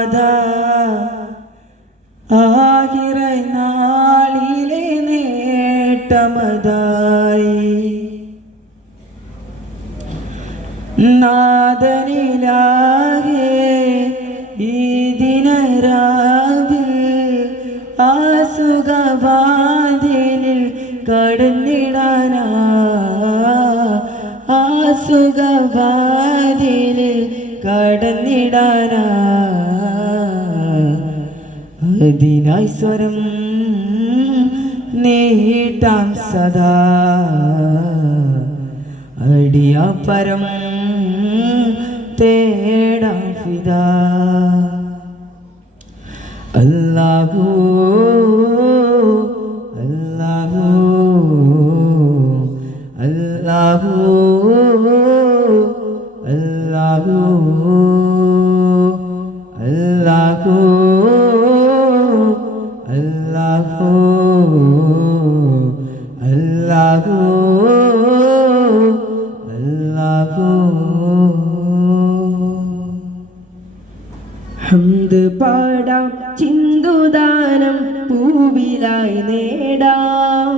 നാദ ആകിറ നാളിലെ നേട്ടമതായി. നാദനിലാകെ ഈ ദിനരാവിൽ ആസുഖവാതിലിൽ കടന്നിടാനാ. ആസുഖവാതിലിൽ കടന്നിടാനാ. അതിനായി സ്വരം നീട്ടാം സദാ. അടിയാ പരം തേടാം ഫിദാ. അല്ലാഹു അല്ലാഹു അല്ലാഹു അല്ലാഹു അല്ലാഹു. ഹംദ് പാടാം. ചിന്തുദാനം പൂവിലായി നേടാം.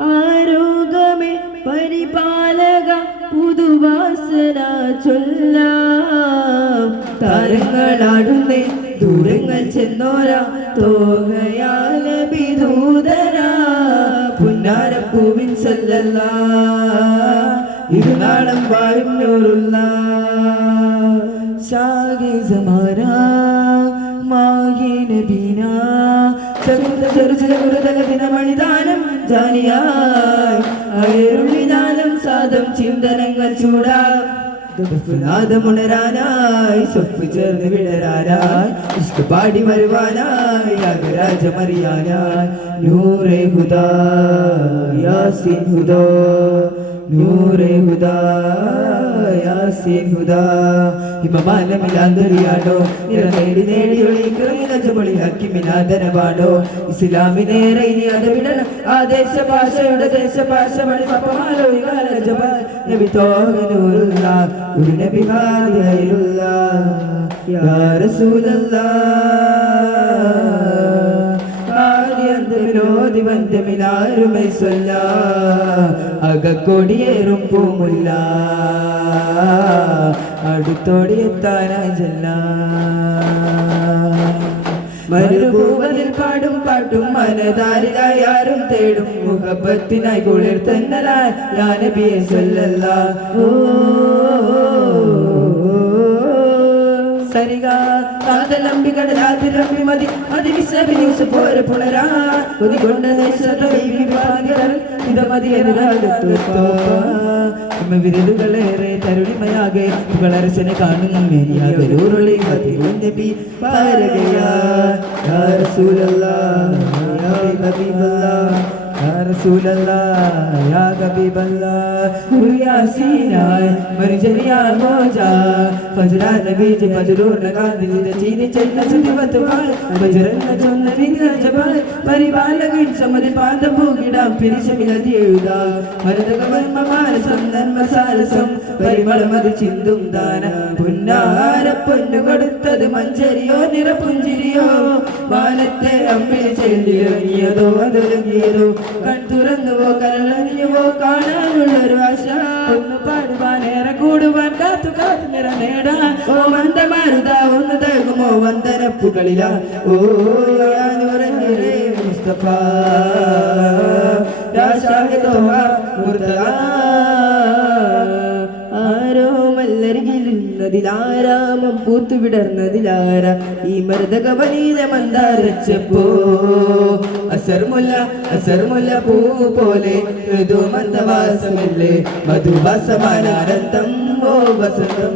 ആരോഗ്യമേ പരിപാലക പുതുവാസന ചൊല്ലാം. താരങ്ങളാടുന്നേ ദൂരങ്ങൾ ചെന്നോരാ. തോകയാല വിദൂതരാ. പുന്നാരപ്പൂവിൻ സല്ലല്ല ഇരുനാളം വായും നൂറുള്ള നബീന. ചകുന്ത ചെറുചില കുരുതകദിന മണിദാനം ജാനിയായി അയരുളിദാനം സാധം ചിന്തനങ്ങൾ ചൂടാ. ുണരാനായി സ്വപ്പ് ചേർന്ന് വിടരാനായി ഇഷ്ടപാടി വരുവാനായി രാഗരാജമറിയാനായി നൂറെ ഹുദാ യാസിൻ ഹുദാ നൂറെ ഹുദാ യാസിൻ ഹുദാ. ഹിമമാലമില്ലാന്തറിയാണോ നിറ നേടി നേടി മിനാദനവാടോ ഇസ്ലാമിനേറെ ഇനി അത് വിടണം ആ ദേശഭാഷയുടെ ദേശഭാഷ വഴി പപ്പമാലോ നബി തോഹനുള്ള ഒരു നബി ഹാദിയുള്ള യാ റസൂലല്ലാ. ആദ്യന്തമിലോതി ബന്ധമിലാരുമൈ സ്വല്ല. അകക്കൊടിയേറും പൂമുല്ല. അടുത്തോടിയെത്താനായി ചെല്ല. മരുഭൂവനിൽ പാടും പാട്ടും ആരും തേടും. മുഹബത്തിനായി കുളിർ തന്നലാൽ ഞാൻ തരുണിമയാകെ കാണുന്നു മേനിയാകെ രൂരുളി മതി നബി പാരകയാ. رسول الله يا حبيب الله يا رسول الله يا حبيب الله قل يا سينا مرجل يا موجا فجر النبي فجرور لقاد دين ചെന്ന സുതിവത്തുമായി ബജരന്ന ചൊന്ന വിഗ്രജമായി പരിപാലകൻ സമതി പാദം പൂകിടാം പിരിശമിലതി എഴുതാ മരുതകമർമ്മമാര സന്ദർമ്മ സാരസം പരിമളമത് ചിന്തും ദാന പുന്നാര പൊന്നു കൊടുത്തത് മഞ്ചരിയോ നിറപുഞ്ചിരിയോ. വാനത്തെ അമ്മിൽ ചെല്ലിയൊങ്ങിയതോ അതൊരുങ്ങിയതോ കൺതുറന്നുവോ കരളറിയുവോ കാണാനുള്ളൊരു ആശ. ഒന്ന് പാടുവാൻ ഏറെ കൂടുവാൻ കാത്തു കാത്തു നിറ നേടാ. ഓ വന്ദ മാരുതാ ഒന്ന് തകുമോ വന്ദനപ്പുകളില. ഓ ഞാനുറങ്ങിയേ രാശാഹിതോ മുർത്തലാ മല്ലരികിലിരുന്നതിലാരാമം പൂത്തുവിടർന്നതിലാര ഈ മരുതക വനീത മന്ദാരച്ചപ്പോ അസർമുല്ല അസർമുല്ല പൂ പോലെ മൃദു മന്ദവാസമല്ലേ? മധുവാസമാനാരന്തം ഓ വസന്തം.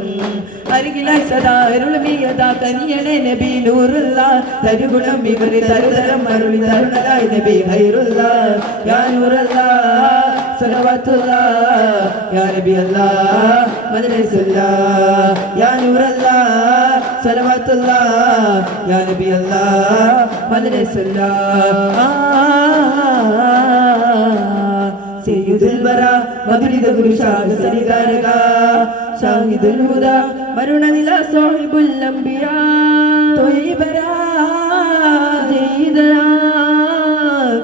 അരികിലായി സദാ അരുളമിയതാ കനിയണേ നബി നൂറുള്ള തരുഗുണം ഇവരെ തരുതരം അരുളി തരുണലായി നബി ഹൈറുള്ള യാ നൂറല്ല. صلوات الله يا نبي الله مجلس الله يا نور الله صلوات الله يا نبي الله مجلس الله سيد البرى مدرد غرو شاه سريغارغا شاهد الهدى مرنا صاحب الانبياء طيب راه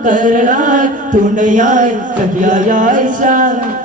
കരളായി തുണയായ് സഖിയായി ശാന്തി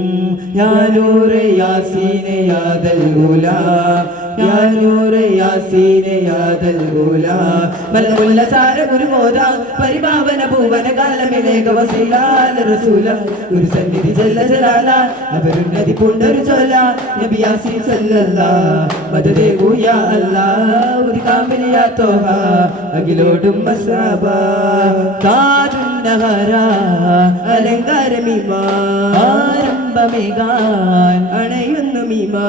ഞാനൂറ് യാസീനെ യാദൽ ഗുലാം ഞാനൂറ് യാസീനെ യാദൽ ഗുലാം മലമുല്ല സാര ഗുരുമോദ പരിഭാവന ഭൂവന കാലമിലേക വസീലാല റസൂല ഒരു സന്നിധി ജല്ല ജലാല അവരുന്നതി പൂണ്ടൊരു ചോല. നബി യാസീൻ സല്ലല്ലാ മദദേ യാ അല്ലാ. ഒരു കാമിലിയാ തോഹ അഖിലോടും മസാബ കാരുണ്യഹര അലങ്കാരമിമാ. ആരംഭമേകാൻ അണയുന്നു മീമാ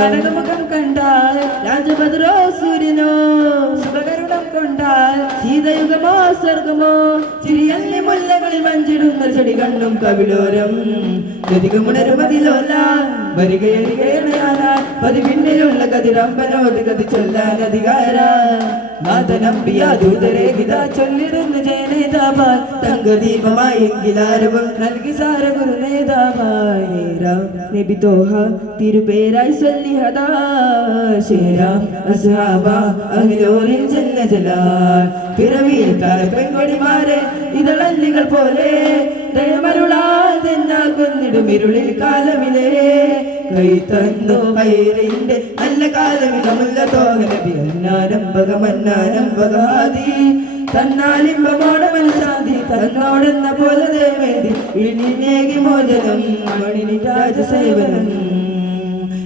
കനകമുഖം കണ്ടാൽ രാജഭദ്രോ സൂര്യനോ? ശുഭകരുണം കൊണ്ടാൽ ശീതയുഗമോ സ്വർഗമോ? ചിരിയല്ലി മുല്ലകളിൽ മഞ്ചിടുന്ന ചെടി കണ്ണും കവിളോരം ഗതികമുണരുമതിലോല വരികയറികയാണ് പതിവിന്നിലുള്ള കതിരമ്പനോട് ഗതി ചൊല്ലാൻ അധികാര. നാഥനമ്പിയ ദൂതരെ ജല്ല ജലാൽ. പോലെ ഇരുളിൽ കാലമിലേ. കൈ തന്നു കൈറിന്റെ നല്ല കാലമിലമുല്ല തോകനബി അന്നാരംഭക മന്നാരംഭകാതി തന്നാലിമ്പമാണ് മനഃശാന്തി തന്നോടെന്ന പോലെ ദേവേദി ഇഴിനേകി മോചനം മണിനി രാജസേവനം.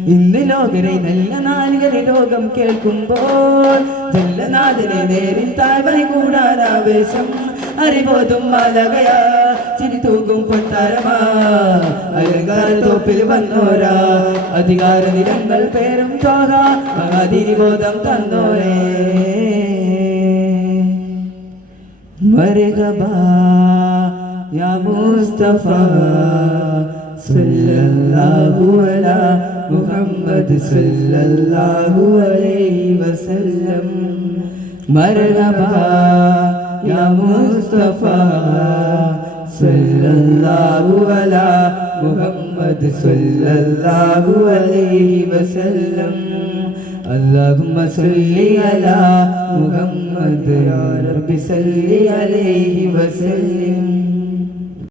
ഇന്ന് ലോകരെ നല്ല നാലുകരെ ലോകം കേൾക്കുമ്പോൾ ജല്ലനാഥനെ നേരിൽ താഴ്വരി കൂടാനാവേശം അറിബോധം മാലകയാ ചിരി തൂകും പൊട്ടാരമാ അലങ്കാര തോപ്പിൽ വന്നോരാ. അധികാര നിരങ്ങൾ പേരും തോക മഹാതിരിബോധം തന്നോരേ. മരഹബാ യാ മുസ്തഫ സല്ലല്ലാഹു അലാ മുഹമ്മദ് സല്ലല്ലാഹു അലൈഹി വസല്ലം. മരഹബാ യാ മുസ്തഫ സല്ലല്ലാഹു അലാ മുഹമ്മദ് സല്ലല്ലാഹു അലൈഹി വസല്ലം اللهم صل على محمد يا رب صل عليه وسلم